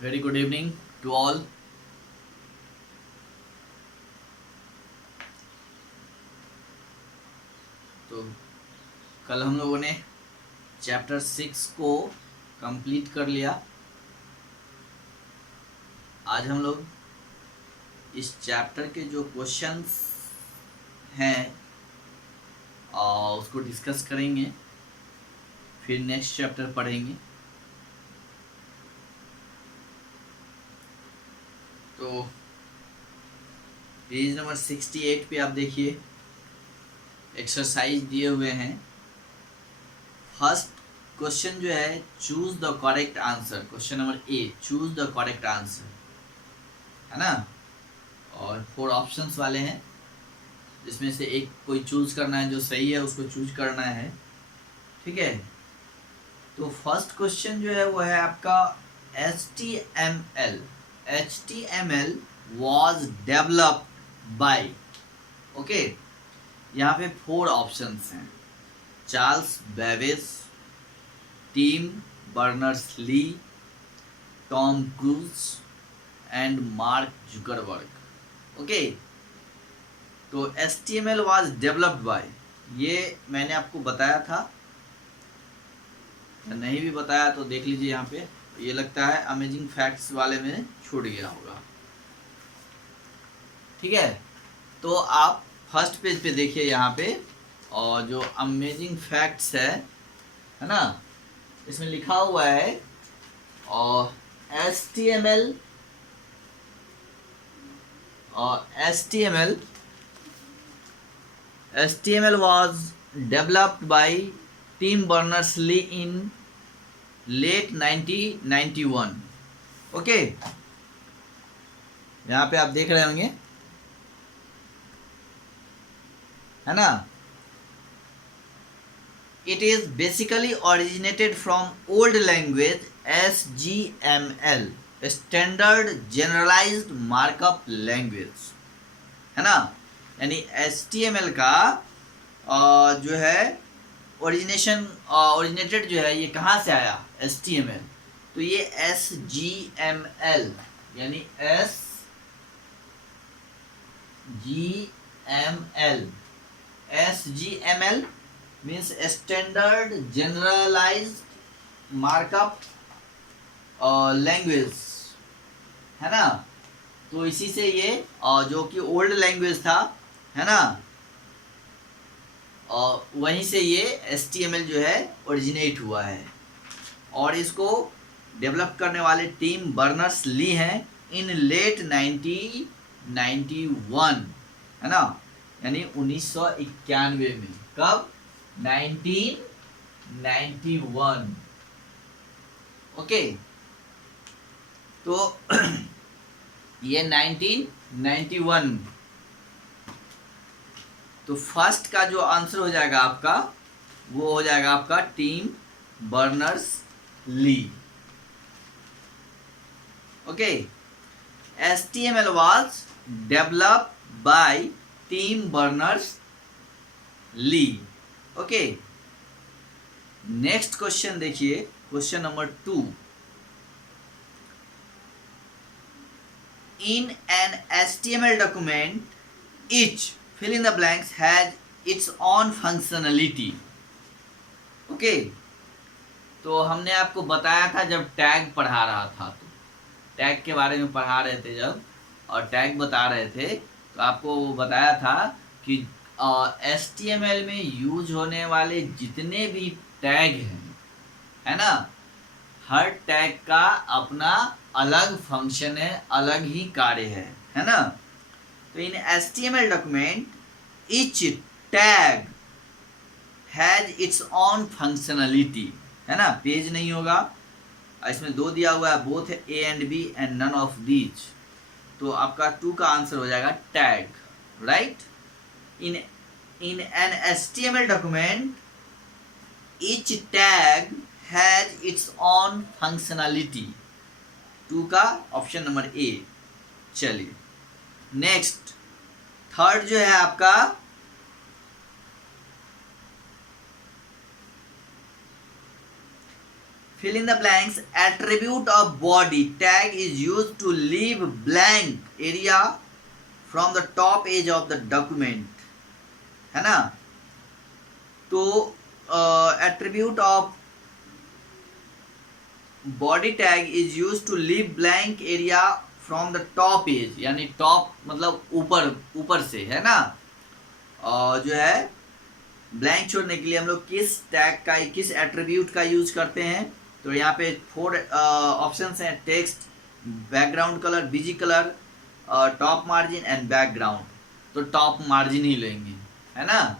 Very good evening to all. तो कल हम लोगों ने चैप्टर 6 को कंप्लीट कर लिया। आज हम लोग इस चैप्टर के जो क्वेश्चंस हैं उसको डिस्कस करेंगे, फिर नेक्स्ट चैप्टर पढ़ेंगे। तो पेज नंबर 68 पे आप देखिए, एक्सरसाइज दिए हुए हैं। फर्स्ट क्वेश्चन जो है, choose the correct answer. Question number A, choose the correct answer, है ना। और 4 ऑप्शंस वाले हैं, जिसमें से एक कोई चूज करना है, जो सही है उसको चूज करना है। ठीक है। तो फर्स्ट क्वेश्चन जो है वो है आपका HTML। HTML was developed by, okay. यहाँ पे 4 ऑप्शंस हैं: Charles Babbage, Tim Berners Lee, Tom Cruise and Mark Zuckerberg. Okay. तो HTML was developed by, ये मैंने आपको बताया था, नहीं भी बताया तो देख लीजिए यहाँ पे। ये लगता है अमेजिंग फैक्ट्स वाले में छूट गया होगा। ठीक है। तो आप फर्स्ट पेज पे देखिए यहाँ पे, और जो अमेजिंग फैक्ट्स है ना, इसमें लिखा हुआ है और HTML was developed by Tim Berners-Lee in late 1991। Okay. यहाँ पे आप देख रहे होंगे, है ना। It is basically originated from old language SGML, Standard Generalized Markup Language, है ना। यानी HTML का जो है ओरिजिनेटेड जो है, ये कहाँ से आया HTML। तो ये SGML यानी SGML means standard generalized markup language, है ना। तो इसी से ये जो कि ओल्ड लैंग्वेज था, है ना, और वहीं से ये HTML जो है ओरिजिनेट हुआ है। और इसको डेवलप करने वाले टिम बर्नर्स-ली हैं इन लेट 1991, है ना, यानी 1991 में। कब? 1991। ओके। तो ये 1991। तो फर्स्ट का जो आंसर हो जाएगा आपका, वो हो जाएगा आपका Tim Berners Lee. Okay. HTML was developed by Tim Berners-Lee। Okay. Next question देखिए, question number 2। In an HTML document, each fill in the blanks has its own functionality। Okay. तो हमने आपको बताया था जब टैग पढ़ा रहा था, तो टैग के बारे में पढ़ा रहे थे जब, और टैग बता रहे थे, तो आपको बताया था कि HTML में यूज होने वाले जितने भी टैग हैं, है ना, हर टैग का अपना अलग फंक्शन है, अलग ही कार्य है ना। तो इन HTML document each tag has its own functionality, है ना। पेज नहीं होगा, इसमें 2 दिया हुआ है, बोथ है A and B and none of these. तो आपका 2 का आंसर हो जाएगा tag, right. In an HTML document each tag has its own functionality. 2 का ऑप्शन नंबर ए। चलिए नेक्स्ट, थर्ड जो है आपका, fill in the blanks. Attribute of body tag is used to leave blank area from the top edge of the document, है ना। तो attribute of body tag is used to leave blank area from the top edge, यानी top मतलब ऊपर ऊपर से, है ना। जो है ब्लैंक छोड़ने के लिए हम लोग किस टैग का, किस एट्रीब्यूट का यूज करते हैं। तो यहाँ पे 4 ऑप्शंस हैं, text, background colour, BG colour, top margin and background. तो टॉप मार्जिन ही लेंगे, है ना।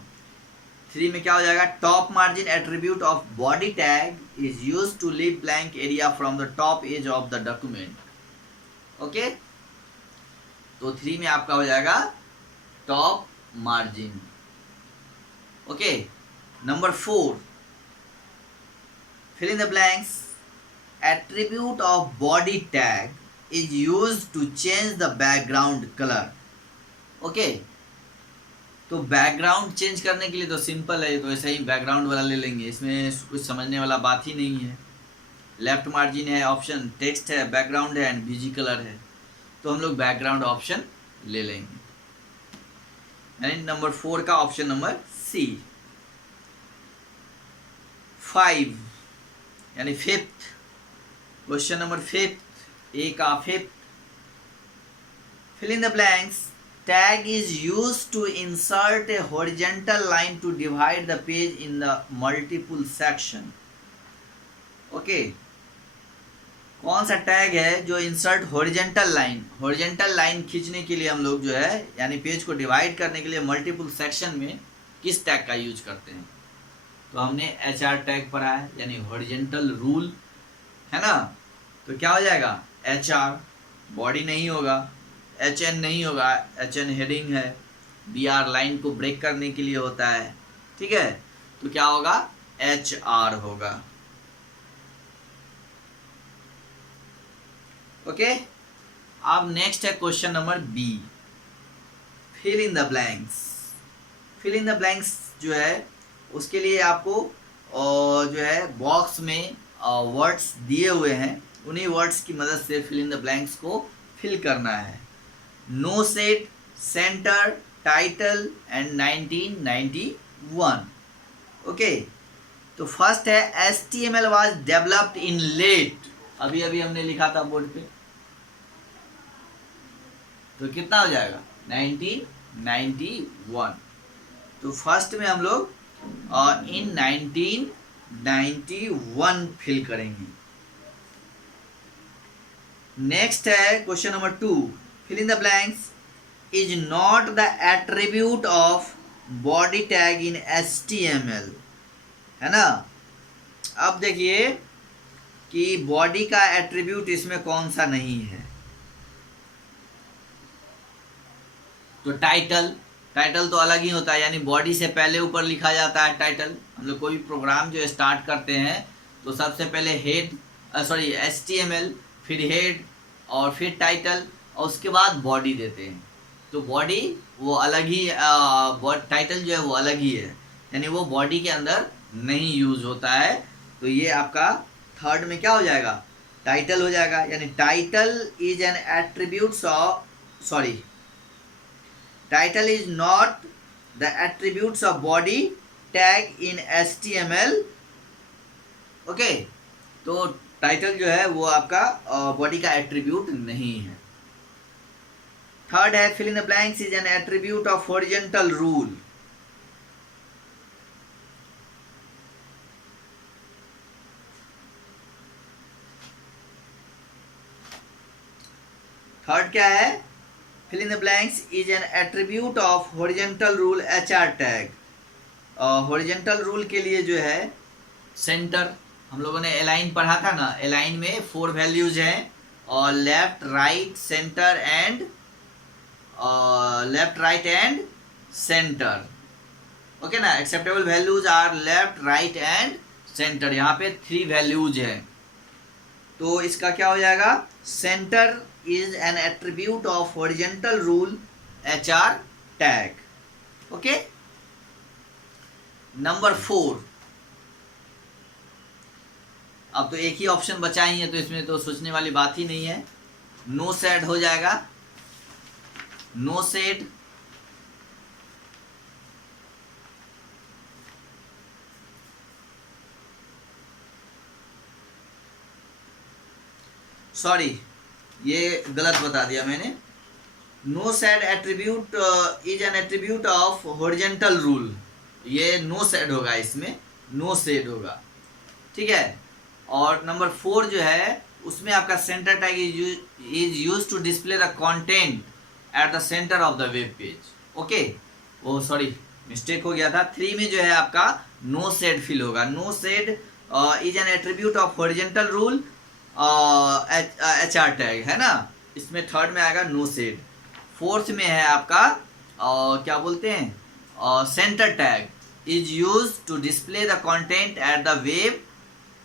3 में क्या हो जाएगा, top margin attribute of body tag is use to leave blank area from the top edge of the document. Okay, तो 3 में आपका हो जाएगा top margin. Okay, number 4, fill in the blanks. Attribute of body tag is used to change the background color. Okay, तो background change करने के लिए तो सिंपल है, तो ऐसे ही बैकग्राउंड वाला ले लेंगे, इसमें कुछ समझने वाला बात ही नहीं है। लेफ्ट मार्जिन है ऑप्शन, टेक्स्ट है, बैकग्राउंड है एंड बीजी कलर है, तो हम लोग बैकग्राउंड ऑप्शन ले लेंगे, यानी नंबर 4 का ऑप्शन नंबर सी। 5 यानी 5th क्वेश्चन नंबर 5th, ए का 5th, fill in the blanks. Tag is used to insert a horizontal line to divide the page in the multiple section. Okay, कौन सा tag है जो इंसर्ट हॉरिजेंटल लाइन खींचने के लिए हम लोग जो है, यानी पेज को डिवाइड करने के लिए मल्टीपल सेक्शन में किस टैग का यूज करते हैं। तो हमने HR टैग पढ़ा है, यानी हॉरिजेंटल रूल, है ना। तो क्या हो जाएगा, HR, बॉडी नहीं होगा, HN नहीं होगा, HN हेडिंग है, BR लाइन को ब्रेक करने के लिए होता है, ठीक है। तो क्या होगा, HR होगा। ओके, अब नेक्स्ट है question number B, fill in the blanks. Fill in the blanks जो है उसके लिए आपको जो है बॉक्स में वर्ड्स दिए हुए हैं, उन्हीं वर्ड्स की मदद से फिल इन द ब्लैंक्स को फिल करना है। No set, centre, title and 1991। ओके, तो फर्स्ट है HTML was developed in late, अभी अभी हमने लिखा था बोर्ड पे, तो कितना हो जाएगा 1991। तो फर्स्ट में हम लोग इन 1991 फिल करेंगे। नेक्स्ट है question number 2, fill in the blanks is not the attribute of body tag in HTML, है ना। अब देखिए कि बॉडी का एट्रीब्यूट इसमें कौन सा नहीं है। तो टाइटल तो अलग ही होता है, यानी बॉडी से पहले ऊपर लिखा जाता है टाइटल। हम लोग कोई प्रोग्राम जो स्टार्ट करते हैं तो सबसे पहले HTML, फिर हेड और फिर टाइटल और उसके बाद बॉडी देते हैं। तो बॉडी वो अलग ही, टाइटल जो है वो अलग ही है, यानी वो बॉडी के अंदर नहीं यूज होता है। तो ये आपका थर्ड में क्या हो जाएगा, टाइटल हो जाएगा, यानी title is an attributes of, sorry, title is not the attributes of body tag in HTML। Okay, तो टाइटल जो है वो आपका बॉडी का एट्रीब्यूट नहीं है। थर्ड है fill in the blanks is an attribute of horizontal rule. Third क्या है, fill in the blanks is an attribute of horizontal rule HR tag। horizontal rule के लिए जो है सेंटर, हम लोगों ने अलाइन पढ़ा था ना, अलाइन में 4 वैल्यूज हैं, और left right and centre. Okay ना, acceptable values are left, right and centre, यहाँ पे 3 वैल्यूज है। तो इसका क्या हो जाएगा, centre is an attribute of horizontal rule HR tag। okay, number 4, अब तो एक ही ऑप्शन बचा ही है, तो इसमें तो सोचने वाली बात ही नहीं है। नो सेड हो जाएगा, नो सेड। सॉरी, ये गलत बता दिया मैंने। No shade attribute is an attribute of horizontal rule, ये नो सेड होगा, इसमें नो सेड होगा, ठीक है। और नंबर 4 जो है उसमें आपका centre tag is use to display the content at the centre of the web page. Okay, वो सॉरी मिस्टेक हो गया था। 3 में जो है आपका नो सेड फिल होगा। No shade is an attribute of horizontal rule HR tag, है ना, इसमें 3rd में आएगा नो सेड। 4th में है आपका क्या बोलते हैं, centre tag is use to display the content at the web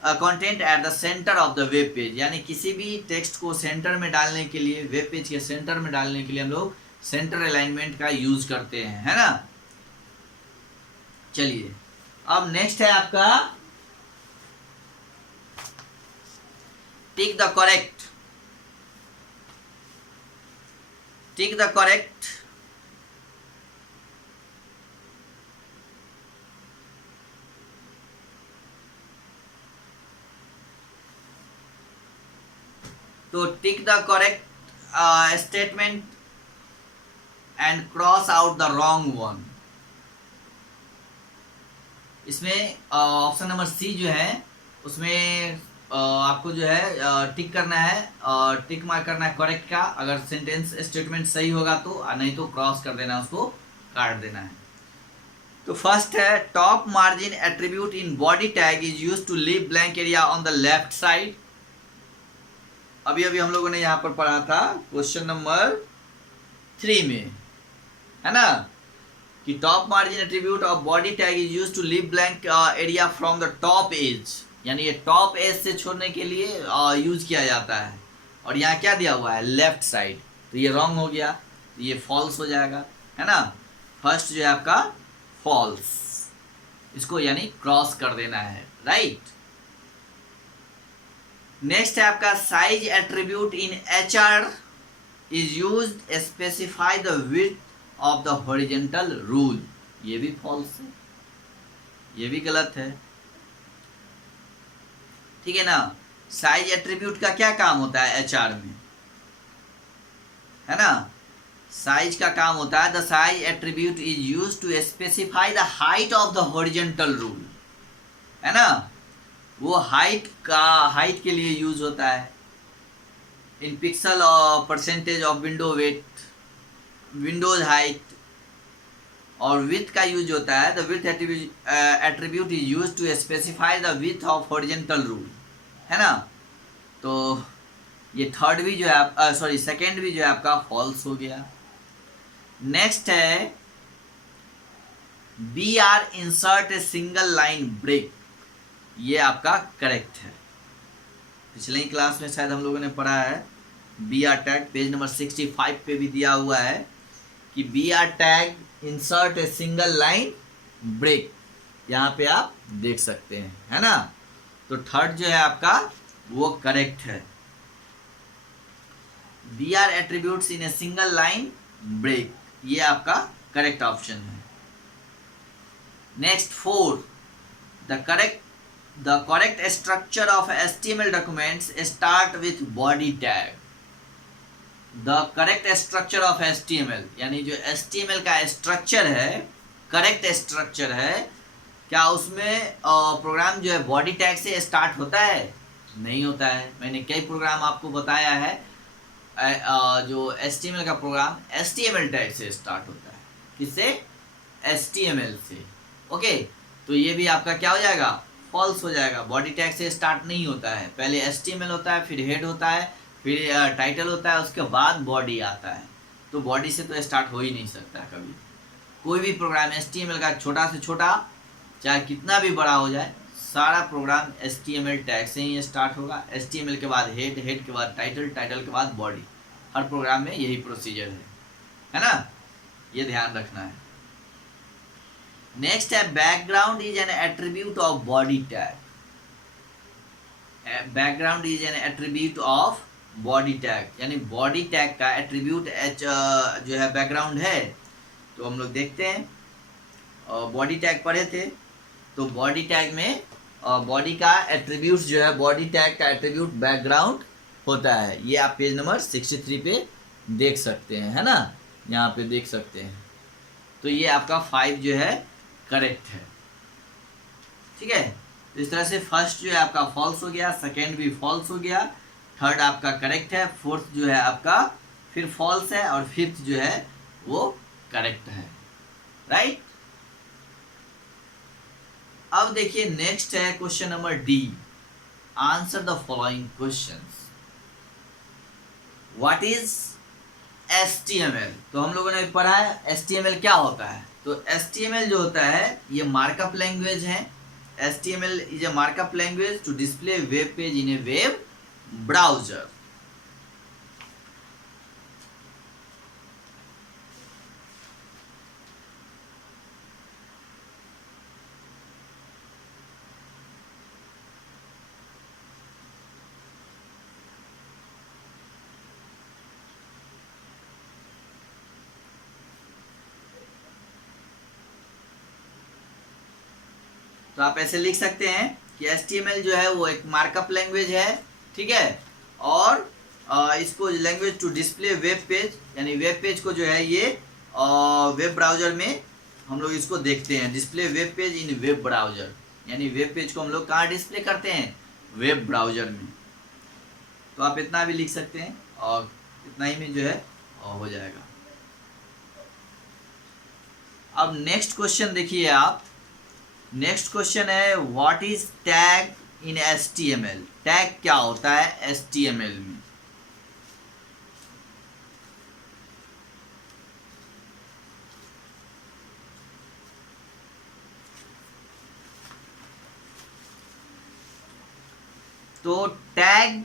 content at the centre of the web page, यानी किसी भी टेक्स्ट को सेंटर में डालने के लिए, वेब पेज के सेंटर में डालने के लिए हम लोग सेंटर अलाइनमेंट का यूज करते हैं, है ना। चलिए, अब नेक्स्ट है आपका tick the correct. Tick the correct तो tick the correct statement and cross out the wrong one. इसमें ऑप्शन नंबर सी जो है उसमें आपको जो है टिक करना है, टिक मार्क करना है करेक्ट का, अगर सेंटेंस स्टेटमेंट सही होगा तो, नहीं तो क्रॉस कर देना, उसको काट देना है। तो फर्स्ट है top margin attribute in body tag is use to leave blank area on the left side. अभी अभी हम लोगों ने यहाँ पर पढ़ा था क्वेश्चन नंबर 3 में, है ना, कि top margin attribute of body tag is use to leave blank area from the top edge, यानी ये टॉप एज से छोड़ने के लिए यूज किया जाता है। और यहाँ क्या दिया हुआ है, लेफ्ट साइड, तो ये रॉन्ग हो गया, तो ये फॉल्स हो जाएगा, है ना। फर्स्ट जो है आपका फॉल्स, इसको यानी क्रॉस कर देना है, राइट। नेक्स्ट है आपका size attribute in HR is used specify the width of the horizontal rule, ये भी फॉल्स है, ये भी गलत है, ठीक है ना। साइज एट्रीब्यूट का क्या काम होता है HR में, है ना, साइज का काम होता है the size attribute is used to specify the height of the horizontal rule, है ना, वो हाइट के लिए यूज होता है। इन पिक्सल और percentage of window width, windows height, और विथ का यूज होता है the width attribute is use to specify the width of horizontal rule, है ना। तो ये 3rd भी जो है सॉरी 2nd भी जो है आपका फॉल्स हो गया। नेक्स्ट है BR insert a single line break, ये आपका करेक्ट है। पिछले ही क्लास में शायद हम लोगों ने पढ़ा है BR टैग, पेज नंबर 65 पे भी दिया हुआ है कि BR tag insert a single line break, यहाँ पे आप देख सकते हैं, है ना। तो 3rd जो है आपका वो करेक्ट है, BR attributes in a single line break, ये आपका करेक्ट ऑप्शन है। Next 4, the correct structure of HTML documents start with body tag। the correct structure of HTML, यानी जो HTML का स्ट्रक्चर है, करेक्ट स्ट्रक्चर है, क्या उसमें प्रोग्राम जो है बॉडी टैग से स्टार्ट होता है? नहीं होता है। मैंने कई प्रोग्राम आपको बताया है, जो HTML का प्रोग्राम HTML टैग से स्टार्ट होता है। किससे? HTML से। ओके, तो ये भी आपका क्या हो जाएगा, फॉल्स हो जाएगा। बॉडी टैग से स्टार्ट नहीं होता है, पहले HTML होता है, फिर हेड होता है, फिर टाइटल होता है, उसके बाद बॉडी आता है। तो बॉडी से तो स्टार्ट हो ही नहीं सकता कभी। कोई भी प्रोग्राम HTML का छोटा से छोटा, चाहे कितना भी बड़ा हो जाए, सारा प्रोग्राम HTML टैग से ही स्टार्ट होगा। HTML के बाद हेड, हेड के बाद टाइटल, टाइटल के बाद बॉडी। हर प्रोग्राम में यही प्रोसीजर है ना, ये ध्यान रखना है। नेक्स्ट है background is an attribute of body tag. Background is an attribute of body tag, यानी बॉडी टैग का एट्रीब्यूट जो है बैकग्राउंड है। तो हम लोग देखते हैं, बॉडी टैग पढ़े थे, तो बॉडी टैग में बॉडी का एट्रीब्यूट जो है, बॉडी टैग का एट्रीब्यूट बैकग्राउंड होता है। ये आप पेज नंबर 63 पे देख सकते हैं, है ना, यहाँ पे देख सकते हैं। तो ये आपका 5 जो है करेक्ट है, ठीक है। तो इस तरह से फर्स्ट जो है आपका फॉल्स हो गया, सेकेंड भी फॉल्स हो गया, थर्ड आपका करेक्ट है, फोर्थ जो है आपका फिर फॉल्स है, और फिफ्थ जो है वो करेक्ट है, राइट। अब देखिए नेक्स्ट है question number D. Answer the following questions. What is HTML? तो हम लोगों ने पढ़ा है HTML क्या होता है। तो HTML जो होता है ये मार्कअप लैंग्वेज है। HTML is a markup language to display web page in a web browser. तो आप ऐसे लिख सकते हैं कि HTML जो है वो एक मार्कअप लैंग्वेज है, ठीक है, और इसको language to display web page, यानी वेब पेज को जो है ये वेब ब्राउजर में हम लोग इसको देखते हैं। डिस्प्ले वेब पेज इन वेब ब्राउजर, यानी वेब पेज को हम लोग कहाँ डिस्प्ले करते हैं, वेब ब्राउजर में। तो आप इतना भी लिख सकते हैं और इतना ही में जो है हो जाएगा। अब नेक्स्ट क्वेश्चन देखिए आप। नेक्स्ट क्वेश्चन है what is tag in HTML? Tag क्या होता है HTML में? तो tag,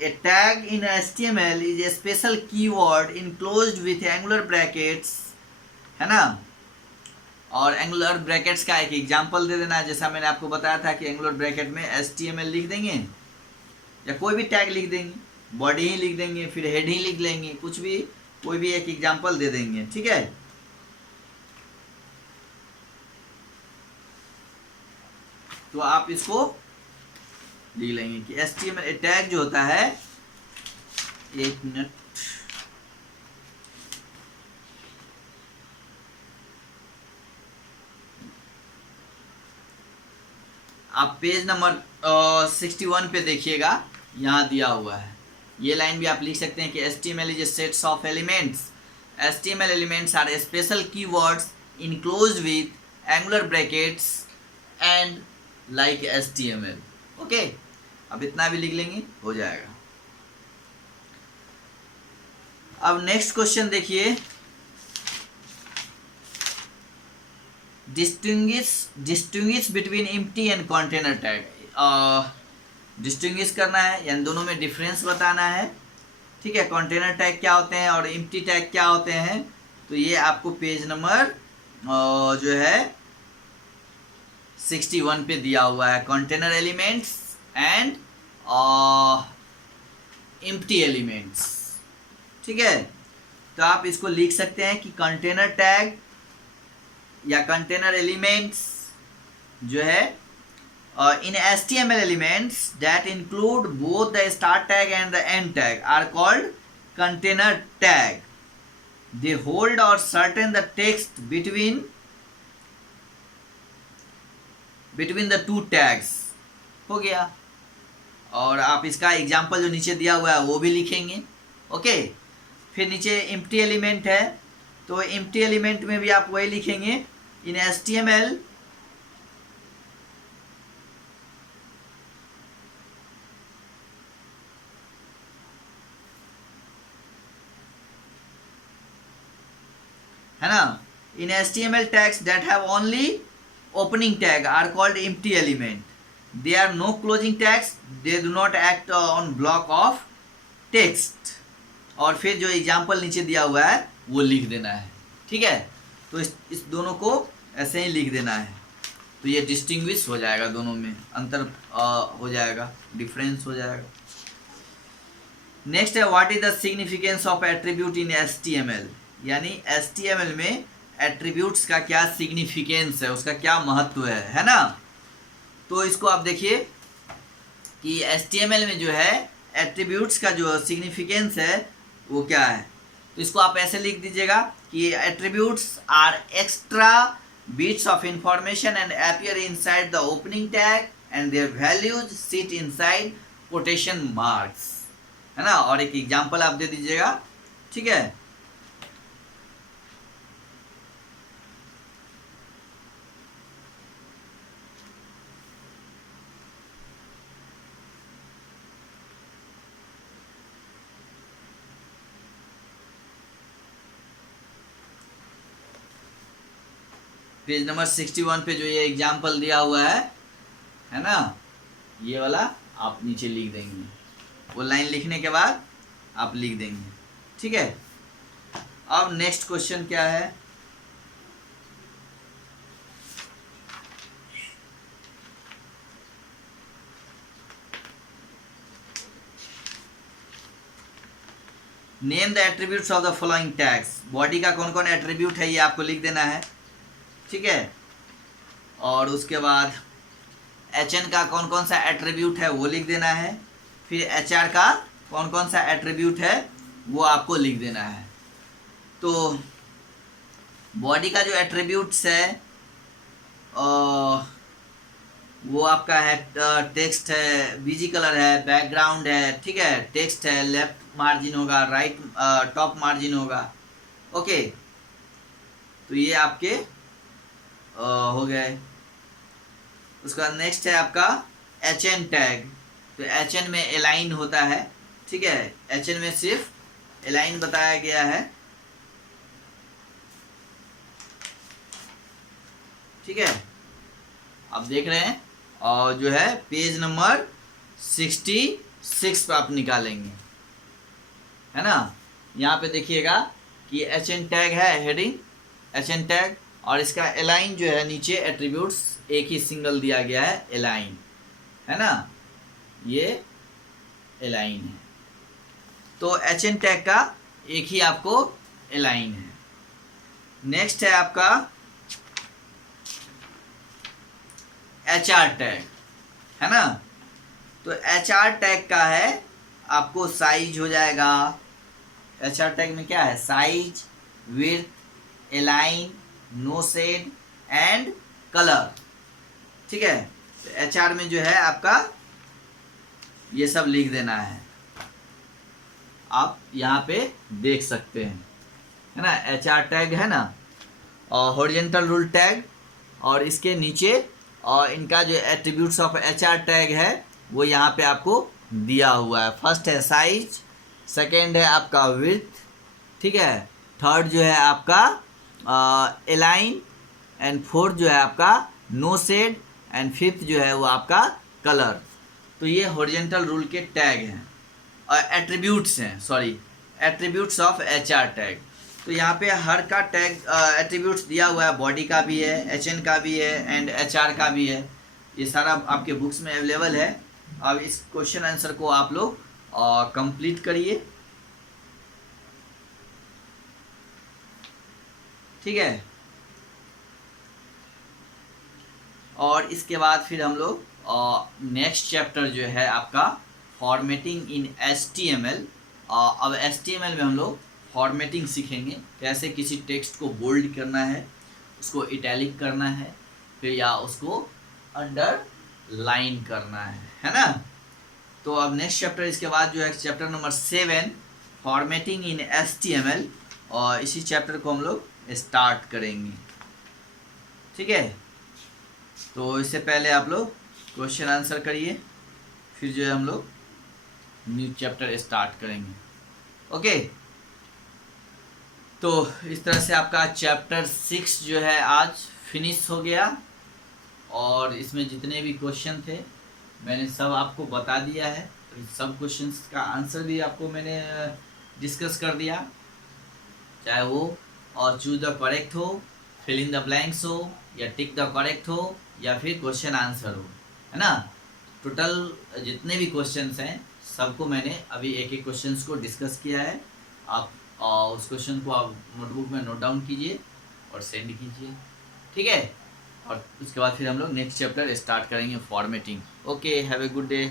a tag in HTML is a special keyword enclosed with angular brackets, है ना। और एंगुलर ब्रैकेट्स का एक एग्जांपल दे देना, जैसा मैंने आपको बताया था कि एंगुलर ब्रैकेट में HTML लिख देंगे या कोई भी टैग लिख देंगे, बॉडी ही लिख देंगे, फिर हेड ही लिख लेंगे, कुछ भी कोई भी एक एग्जांपल दे देंगे, ठीक है। तो आप इसको लिख लेंगे कि HTML टैग जो होता है, एक मिनट, आप पेज नंबर 61 पे देखिएगा, यहाँ दिया हुआ है। ये लाइन भी आप लिख सकते हैं कि HTML is a sets of elements. HTML elements are special keywords enclosed with angular brackets and like HTML। Okay, अब इतना भी लिख लेंगे, हो जाएगा। अब नेक्स्ट क्वेश्चन देखिए, distinguish between empty and container tag. Distinguish करना है, यानी दोनों में डिफरेंस बताना है, ठीक है। कंटेनर टैग क्या होते हैं और एम्प्टी टैग क्या होते हैं, तो ये आपको पेज नंबर जो है 61 पे दिया हुआ है। Container elements and empty elements, ठीक है। तो आप इसको लिख सकते हैं कि कंटेनर टैग या कंटेनर एलिमेंट्स जो है in HTML elements that include both the start tag and the end tag are called container tag. They hold और certain the text between the two tags. हो गया। और आप इसका एग्जाम्पल जो नीचे दिया हुआ है वो भी लिखेंगे, ओके। फिर नीचे एम्प्टी एलिमेंट है, तो एम्प्टी एलिमेंट में भी आप वही लिखेंगे, इन HTML है ना, इन HTML tags that have only opening tag are called empty element. They are no closing tags, they do not act on block of text. और फिर जो एग्जाम्पल नीचे दिया हुआ है वो लिख देना है, ठीक है। तो इस दोनों को ऐसे ही लिख देना है। तो ये डिस्टिंग्विश हो जाएगा, दोनों में अंतर हो जाएगा, डिफरेंस हो जाएगा। नेक्स्ट है what is the significance of attribute in HTML, यानी HTML में एट्रीब्यूट्स का क्या सिग्निफिकेंस है, उसका क्या महत्व है ना। तो इसको आप देखिए कि HTML में जो है एट्रीब्यूट्स का जो सिग्निफिकेंस है वो क्या है। तो इसको आप ऐसे लिख दीजिएगा कि attributes are extra bits of information and appear inside the opening tag and their values sit inside quotation marks, है ना। और एक एग्जांपल आप दे दीजिएगा, ठीक है। पेज नंबर 61 पे जो ये एग्जाम्पल दिया हुआ है ना, ये वाला आप नीचे लिख देंगे, वो लाइन लिखने के बाद आप लिख देंगे, ठीक है। अब नेक्स्ट क्वेश्चन क्या है, name the attributes of the following tags. Body का कौन कौन एट्रीब्यूट है ये आपको लिख देना है, ठीक है। और उसके बाद HN का कौन कौन सा एट्रीब्यूट है वो लिख देना है। फिर HR का कौन कौन सा एट्रीब्यूट है वो आपको लिख देना है। तो बॉडी का जो एट्रीब्यूट्स है वो आपका है टेक्स्ट है, बीजी कलर है, बैकग्राउंड है, ठीक है, टेक्स्ट है, लेफ्ट मार्जिन होगा, राइट टॉप मार्जिन होगा, ओके। तो ये आपके हो गए। उसका नेक्स्ट है आपका HN टैग। तो HN में अलाइन होता है, ठीक है, HN में सिर्फ अलाइन बताया गया है, ठीक है, आप देख रहे हैं। और जो है पेज नंबर 66 पर आप निकालेंगे, है ना। यहाँ पे देखिएगा कि HN टैग है, हेडिंग HN टैग, और इसका अलाइन जो है नीचे एट्रीब्यूट्स एक ही सिंगल दिया गया है, अलाइन, है ना, ये अलाइन है। तो HN टैग का एक ही आपको अलाइन है। नेक्स्ट है आपका HR टैग, है ना। तो HR टैग का है आपको साइज हो जाएगा। HR टैग में क्या है, size, width, align, no shade and colour, ठीक है। तो HR में जो है आपका ये सब लिख देना है, आप यहाँ पे देख सकते हैं, है ना। HR टैग है ना, और हॉरिजॉन्टल रूल टैग, और इसके नीचे और इनका जो एट्रीब्यूट्स ऑफ HR टैग है वो यहाँ पे आपको दिया हुआ है। फर्स्ट है साइज, सेकेंड है आपका विड्थ, ठीक है, थर्ड जो है आपका अलाइन, एंड फोर्थ जो है आपका नो शेड, एंड फिफ्थ जो है वो आपका कलर। तो ये हॉरिजॉन्टल रूल के टैग हैं और एट्रीब्यूट्स हैं, sorry, attributes of HR tag. तो यहाँ पे हर का टैग एट्रीब्यूट्स दिया हुआ है, बॉडी का भी है, HN का भी है, एंड HR का भी है। ये सारा आपके बुक्स में अवेलेबल है। अब इस क्वेश्चन आंसर को आप लोग कंप्लीट करिए, ठीक है। और इसके बाद फिर हम लोग नेक्स्ट चैप्टर जो है आपका फॉर्मेटिंग इन HTML। अब HTML में हम लोग फॉर्मेटिंग सीखेंगे, कैसे किसी टेक्स्ट को बोल्ड करना है, उसको इटैलिक करना है, फिर या उसको अंडरलाइन करना है ना। तो अब नेक्स्ट चैप्टर इसके बाद जो है चैप्टर नंबर 7 फॉर्मेटिंग इन HTML, और इसी चैप्टर को हम लोग स्टार्ट करेंगे, ठीक है। तो इससे पहले आप लोग क्वेश्चन आंसर करिए, फिर जो है हम लोग न्यू चैप्टर स्टार्ट करेंगे, ओके। तो इस तरह से आपका चैप्टर 6 जो है आज फिनिश हो गया, और इसमें जितने भी क्वेश्चन थे मैंने सब आपको बता दिया है। तो सब क्वेश्चंस का आंसर भी आपको मैंने डिस्कस कर दिया, चाहे वो और चूज द करेक्ट हो, फिल इन द ब्लैंक्स हो, या टिक द करेक्ट हो या फिर क्वेश्चन आंसर हो, है ना। टोटल जितने भी क्वेश्चंस हैं सबको मैंने अभी एक एक क्वेश्चंस को डिस्कस किया है। आप उस क्वेश्चन को आप नोटबुक में नोट डाउन कीजिए और सेंड कीजिए, ठीक है। और उसके बाद फिर हम लोग नेक्स्ट चैप्टर स्टार्ट करेंगे, formatting. Okay, have a good day.